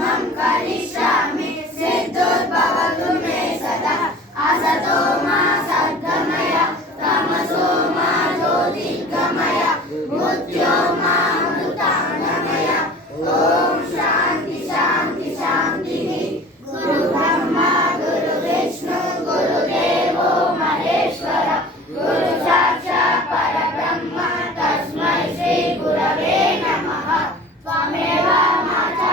धर्मं करिष्यामि सिद्धोर्भवतु मे सदा असतो मा सद्गमय तमसो मा ज्योतिर्गमय मृत्योर्मा अमृताङ्गमय ॐ शान्ति शान्ति शान्तिः गुरु ब्रह्मा गुरु विष्णु गुरुदेवो महेश्वर गुरु साक्षात् परब्रह्म तस्मै श्री गुरवे नमः त्वमेव माता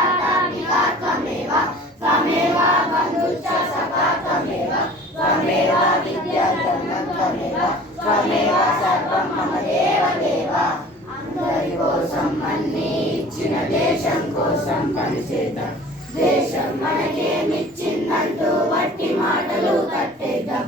पिता त्वमेव त्वमेव बन्धुश्च सखा त्वमेव त्वमेव विद्याधर्मं त्वमेव त्वमेव सर्वं मम देव అందరి కోసం అన్ని ఇచ్చిన దేశం కోసం పనిచేద్దాం దేశం మనకేమిచ్చిందంటూ వట్టి మాటలు కట్టేద్దాం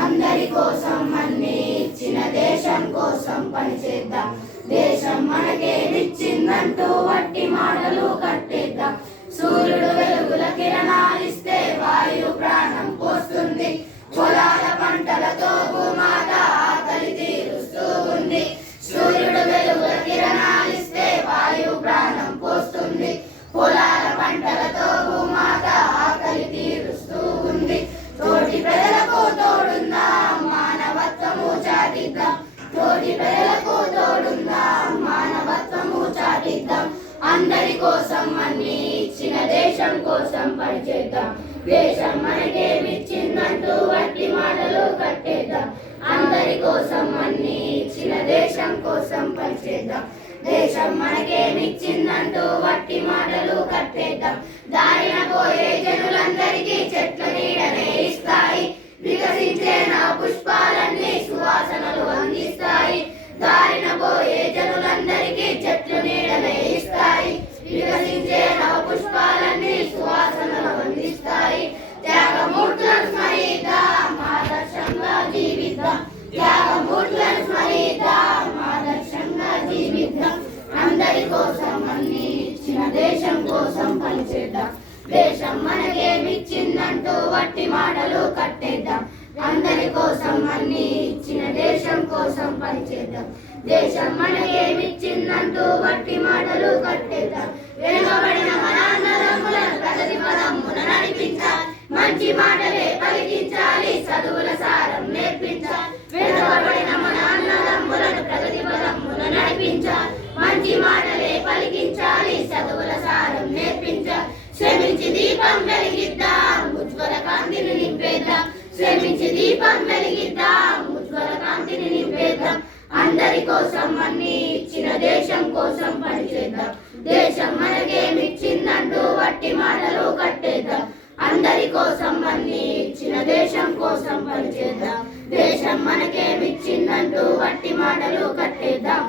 అందరి కోసం అన్ని ఇచ్చిన దేశం కోసం పనిచేద్దాం దేశం మనకేమిచ్చిందంటూ వట్టి మాటలు కట్టేద్దాం సూర్యుడు వెలుగుల కిరణాలిస్తే వాయు ప్రాణం పోస్తుంది పొలాల పంటలతో భూమాత ఆకలి తీరుస్తూ ఉంది సూర్యుడు వెలుగుల కిరణాలిస్తే వాయు ప్రాణం పోస్తుంది పొలాల పంటలతో భూమాత ఆకలి తీరుస్తూ ఉంది తోటి ప్రజలకు తోడుందాం మానవత్వము చాటిద్దాం తోటి ప్రజలకు తోడుందాం మానవత్వము చాటిద్దాం అందరి కోసం అన్ని ఇచ్చిన దేశం కోసం పనిచేద్దాం దేశం మనకేమిచ్చిందంటూ వట్టి మాటలు కట్టేద్దాం అందరి కోసం అన్ని ఇచ్చిన దేశం కోసం పనిచేద్దాం దేశం మనకేమిచ్చిందంటూ వట్టి మాటలు కట్టేద్దాం దారిన పోయే జనులందరికీ చెట్ల నీడనే ఇస్తాయి వికసించే నా పుష్పాలన్నీ సువాసనలు అందిస్తాయి దారిన పోయే జనులందరికీ చెట్ల నీడనే ఇస్తాయి వికసించే నా పుష్పాలన్నీ సువాసనలు అందిస్తాయి త్యాగమూర్తులను స్మరిద్దాం ఆదర్శంగా జీవిద్దాం త్యాగమూర్తులను స్మరిద్దాం ఆదర్శంగా జీవిద్దాం అందరి కోసం అన్ని ఇచ్చిన దేశం కోసం పనిచేద్దాం దేశం మనకేమిచ్చిందంటూ వట్టి మాటలు కట్టేద్దాం అందరి కోసం అన్ని ఇచ్చిన దేశం కోసం పనిచేద్దాం దేశం మనకేమిచ్చిందంటూ వట్టి మాటలు కట్టేద్దాం వెనుకబడిన మన అన్నదమ్ములను ప్రగతి పదమున నడిపించాలి మంచి మాటలే పలికించాలి చదువుల సారం నేర్పించాలి వెనుకబడిన మన అన్నదమ్ములను ప్రగతి పదమున నడిపించాలి మంచి మాటలే పలికించాలి చదువుల సారం నేర్పించాలి శ్రమించి దీపం వెలిగిద్దాం ఉజ్వల కాంతిని నింపేద్దాం శ్రమించి దీపం వెలిగిద్దాం ఉజ్వల కాంతిని నింపేద్దాం అందరి కోసం అన్ని ఇచ్చిన దేశం కోసం పనిచేద్దాం దేశం మనకేమిచ్చిందంటూ వట్టి మాటలు కట్టేద్దాం అందరి కోసం అన్ని ఇచ్చిన దేశం కోసం పనిచేద్దాం దేశం మనకేమిచ్చిందంటూ వట్టి మాటలు కట్టేద్దాం